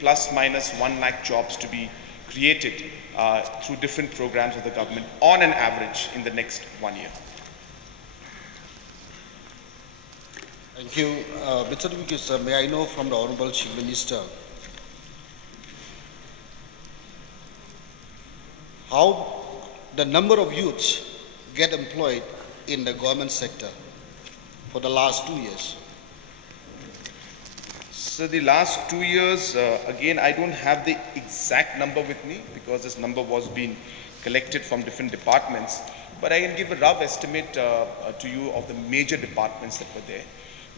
plus minus 1 lakh jobs to be created through different programs of the government on an average in the next 1 year. Thank you. Mr. Deputy Sir, may I know from the Honorable Chief Minister how the number of youths get employed in the government sector for the last 2 years? So the last 2 years, again, I don't have the exact number with me because this number was being collected from different departments, but I can give a rough estimate to you of the major departments that were there.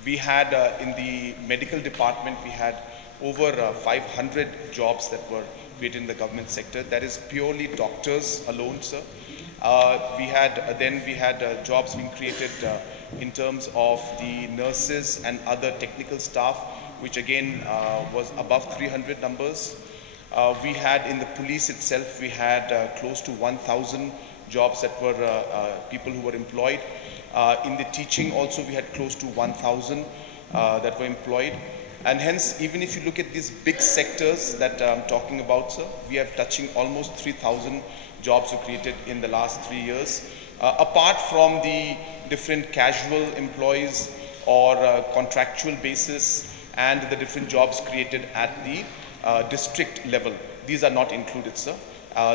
We had in the medical department, we had over 500 jobs that were created in the government sector. That is purely doctors alone, sir. We had jobs being created in terms of the nurses and other technical staff, which again was above 300 numbers. We had in the police itself, we had close to 1,000 jobs that were people who were employed. In the teaching also, we had close to 1,000 that were employed. And hence, even if you look at these big sectors that I'm talking about, sir, we are touching almost 3,000 jobs were created in the last 3 years. Apart from the different casual employees or contractual basis and the different jobs created at the district level, these are not included, sir.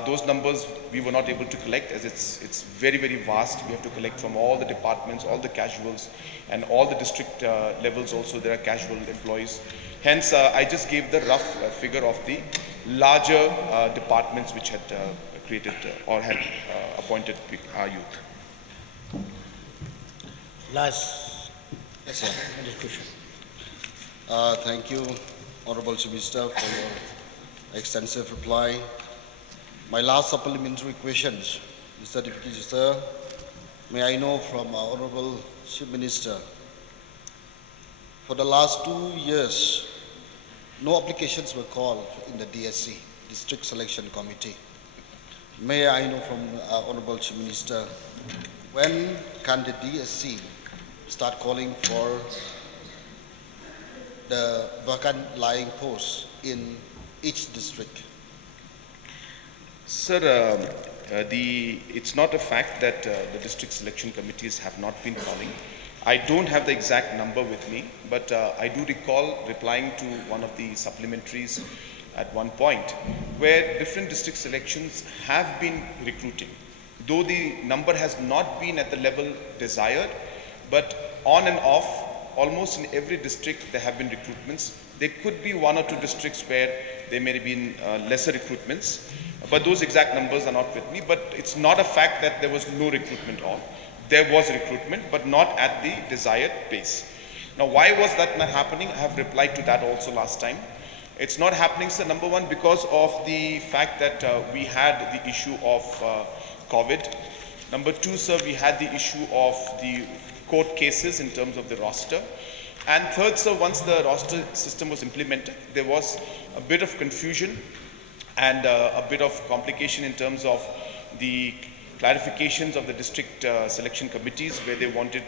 Those numbers we were not able to collect as it's very, very vast. We have to collect from all the departments, all the casuals, and all the district levels also there are casual employees. Hence, I just gave the rough figure of the larger departments which had created or had appointed our youth. Last Yes, sir. discussion. Thank you, Honorable Chief Minister, for your extensive reply. My last supplementary questions, Mr. Deputy Sir, may I know from our Honorable Chief Minister, for the last 2 years, no applications were called in the DSC, District Selection Committee. May I know from Honorable Chief Minister, when can the DSC start calling for the vacant lying posts in each district? Sir, it's not a fact that the district selection committees have not been calling. I don't have the exact number with me, but I do recall replying to one of the supplementaries at one point where different district selections have been recruiting. Though the number has not been at the level desired, but on and off, almost in every district there have been recruitments. There could be 1 or 2 districts where there may have been lesser recruitments, but those exact numbers are not with me. But it's not a fact that there was no recruitment on. There was recruitment, but not at the desired pace. Now, why was that not happening? I have replied to that also last time. It's not happening, sir, number one, because of the fact that we had the issue of COVID. Number two, sir, we had the issue of the court cases in terms of the roster. And third, sir, once the roster system was implemented, there was a bit of confusion and a bit of complication in terms of the clarifications of the district selection committees where they wanted,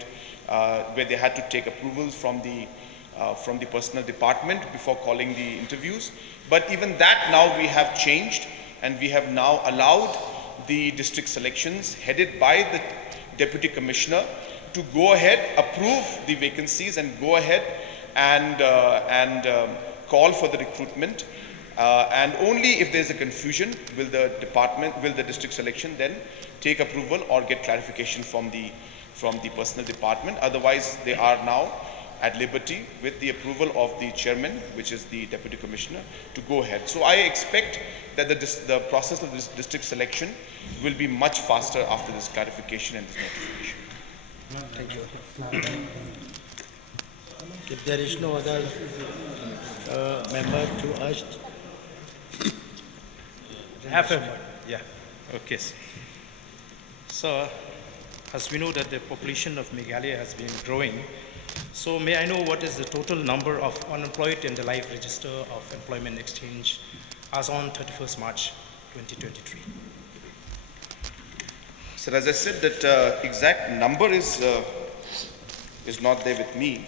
where they had to take approvals from the personnel department before calling the interviews. But even that now we have changed, and we have now allowed the district selections headed by the deputy commissioner to go ahead, approve the vacancies and go ahead and call for the recruitment. And only if there's a confusion will the district selection then take approval or get clarification from the personnel department. Otherwise, they are now at liberty with the approval of the chairman, which is the deputy commissioner, to go ahead. So I expect that the process of this district selection will be much faster after this clarification and this notification. Thank you. If there is no other member to ask, Half a word. Yeah. Okay. So, as we know that the population of Meghalaya has been growing, so may I know what is the total number of unemployed in the live register of employment exchange as on 31st March 2023? So as I said, that exact number is not there with me,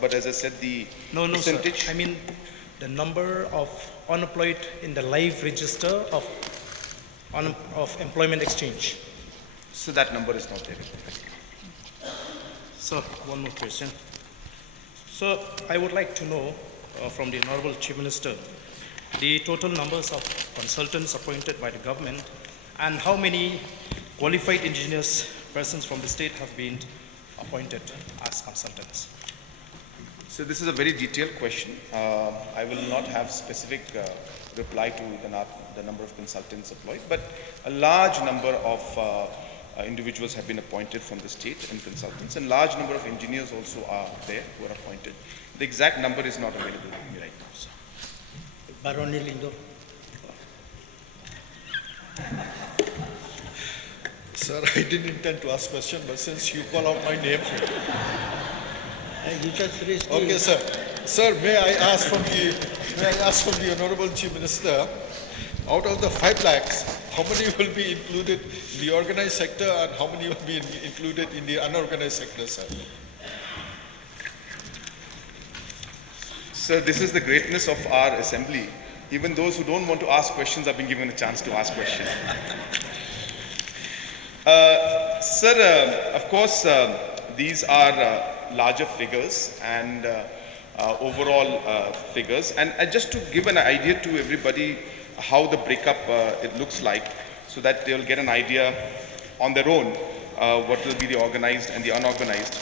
but as I said, the No, percentage. sir. I mean, the number of unemployed in the live register of employment exchange? So that number is not there. So, one more question. So, I would like to know from the Honorable Chief Minister the total numbers of consultants appointed by the government and how many qualified engineers, persons from the state have been appointed as consultants. So this is a very detailed question. I will not have specific reply to the number of consultants employed, but a large number of individuals have been appointed from the state and consultants, and large number of engineers also are there who are appointed. The exact number is not available to me right now. So. Baroni Lindo. Sir, I didn't intend to ask question, but since you call out my name. You just raised the- Okay, sir. Sir, may I ask from the Honorable Chief Minister, out of the 5 lakhs, how many will be included in the organized sector and how many will be included in the unorganized sector, sir? Sir, this is the greatness of our assembly. Even those who don't want to ask questions have been given a chance to ask questions. Sir, of course, these are larger figures and overall figures. And just to give an idea to everybody how the breakup it looks like, so that they'll get an idea on their own what will be the organized and the unorganized.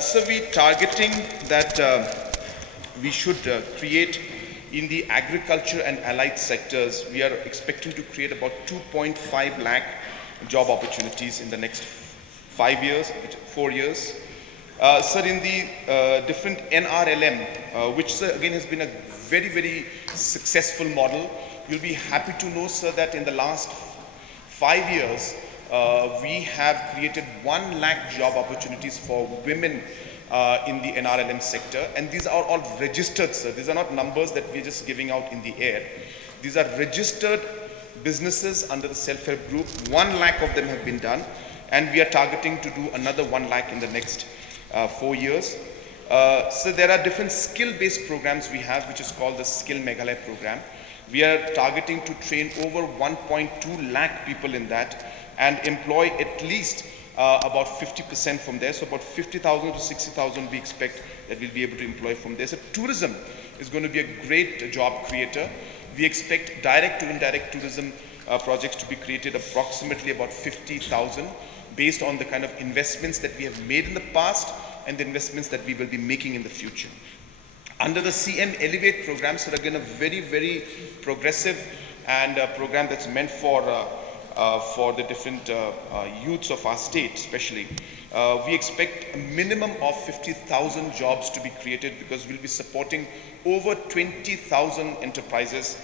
So we're targeting that we should create in the agriculture and allied sectors, we are expecting to create about 2.5 lakh job opportunities in the next 4 years. Sir, in the different NRLM, which sir, again has been a very, very successful model, you'll be happy to know, sir, that in the last 5 years, we have created 1 lakh job opportunities for women in the NRLM sector, and these are all registered, sir. These are not numbers that we're just giving out in the air. These are registered businesses under the self-help group. 1 lakh of them have been done, and we are targeting to do another 1 lakh in the next 4 years. So there are different skill-based programs we have, which is called the Skill Meghalaya program. We are targeting to train over 1.2 lakh people in that and employ at least about 50% from there. So about 50,000 to 60,000 we expect that we'll be able to employ from there. So tourism is going to be a great job creator. We expect direct to indirect tourism projects to be created approximately about 50,000 based on the kind of investments that we have made in the past and the investments that we will be making in the future. Under the CM Elevate program, so again a very, very progressive and a program that's meant for the different youths of our state especially. We expect a minimum of 50,000 jobs to be created because we'll be supporting over 20,000 enterprises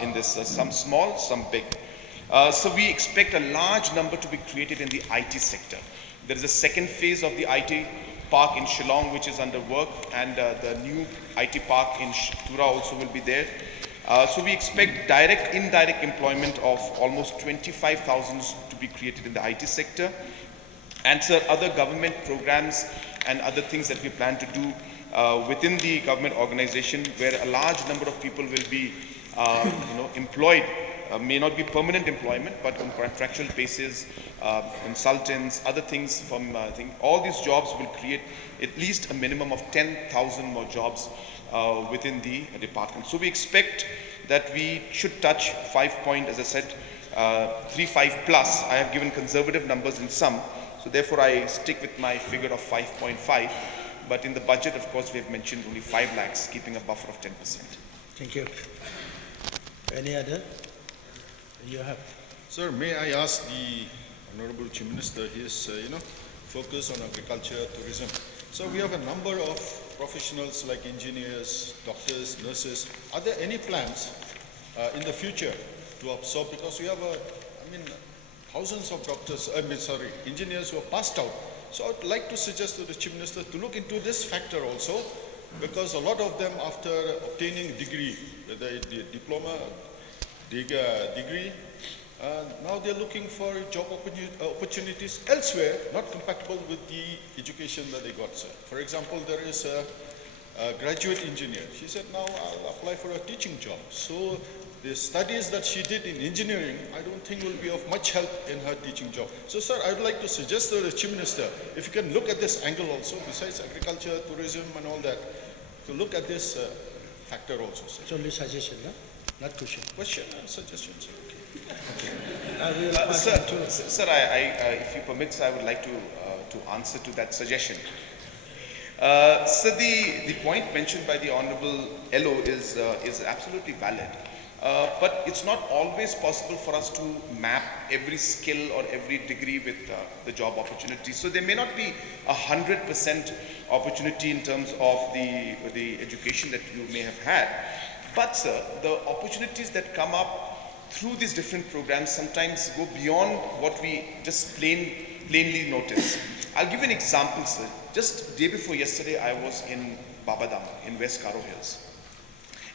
in this, some small, some big. So we expect a large number to be created in the IT sector. There is a second phase of the IT park in Shillong which is under work, and the new IT park in Tura also will be there. So we expect direct, indirect employment of almost 25,000 to be created in the IT sector. And sir, other government programs and other things that we plan to do within the government organization, where a large number of people will be employed, may not be permanent employment, but on contractual basis, consultants, other things from, I think all these jobs will create at least a minimum of 10,000 more jobs within the department. So we expect that we should touch 35 plus. I have given conservative numbers in some, so therefore I stick with my figure of 5.5. But in the budget, of course, we have mentioned only 5 lakhs, keeping a buffer of 10%. Thank you. Any other? You have. Sir, may I ask the Honorable Chief Minister his, focus on agriculture, tourism. So we have a number of professionals like engineers, doctors, nurses. Are there any plans in the future to absorb, because we have thousands of engineers who are passed out. So I'd like to suggest to the Chief Minister to look into this factor also, because a lot of them after obtaining degree, whether it be a diploma, degree, now they're looking for job opportunities elsewhere, not compatible with the education that they got, sir. For example, there is graduate engineer. She said, now I'll apply for a teaching job. So the studies that she did in engineering, I don't think will be of much help in her teaching job. So sir, I would like to suggest to the Chief Minister, if you can look at this angle also, besides agriculture, tourism and all that, to look at this factor also, sir. It's only suggestion, no? Not question. Question and suggestions. I will pass Sir, on to sir, if you permit, sir, I would like to answer to that suggestion. So the point mentioned by the Honorable LO is absolutely valid. But it's not always possible for us to map every skill or every degree with the job opportunity. So there may not be 100% opportunity in terms of the education that you may have had. But sir, the opportunities that come up through these different programs sometimes go beyond what we just plainly notice. I'll give you an example, sir. Just day before yesterday, I was in Babadam in West Karo Hills.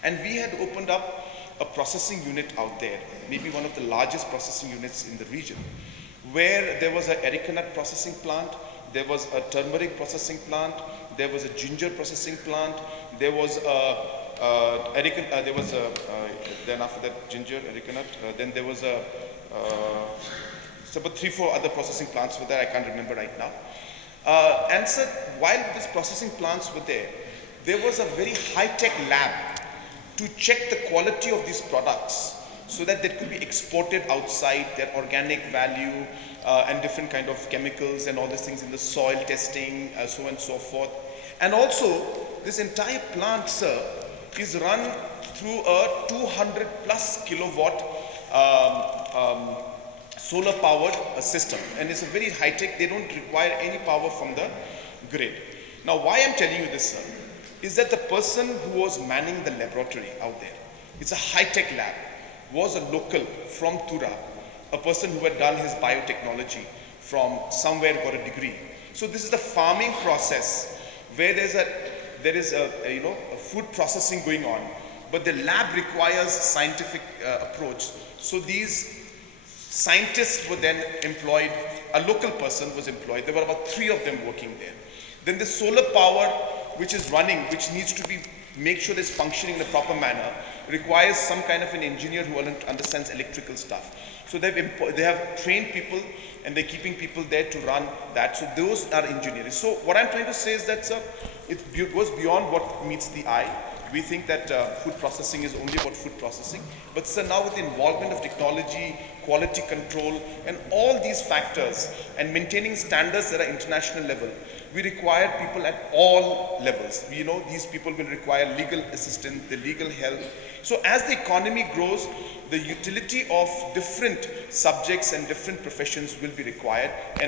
And we had opened up a processing unit out there, maybe one of the largest processing units in the region, where there was an areca nut processing plant, there was a turmeric processing plant, there was a ginger processing plant, there was then after that ginger, areca nut, then there was so about 3-4 other processing plants were there, I can't remember right now. And so while these processing plants were there was a very high-tech lab to check the quality of these products so that they could be exported outside, their organic value and different kind of chemicals and all these things in the soil testing, so on and so forth. And also, this entire plant, sir, is run through a 200 plus kilowatt solar powered system, and it's a very high tech. They don't require any power from the grid. Now why I'm telling you this, sir, is that the person who was manning the laboratory out there, it's a high tech lab, was a local from Tura, a person who had done his biotechnology from somewhere, got a degree. So this is the farming process where there is a food processing going on, but the lab requires scientific approach. So these scientists were then employed, a local person was employed. There were about 3 of them working there. Then the solar power which is running, which needs to be make sure it's functioning in a proper manner, requires some kind of an engineer who understands electrical stuff. So they have trained people and they're keeping people there to run that. So those are engineers. So what I'm trying to say is that, sir, it goes beyond what meets the eye. We think that food processing is only about food processing. But sir, now with the involvement of technology, quality control, and all these factors, and maintaining standards that are international level, we require people at all levels. We know these people will require legal assistance, the legal help. So as the economy grows, the utility of different subjects and different professions will be required. And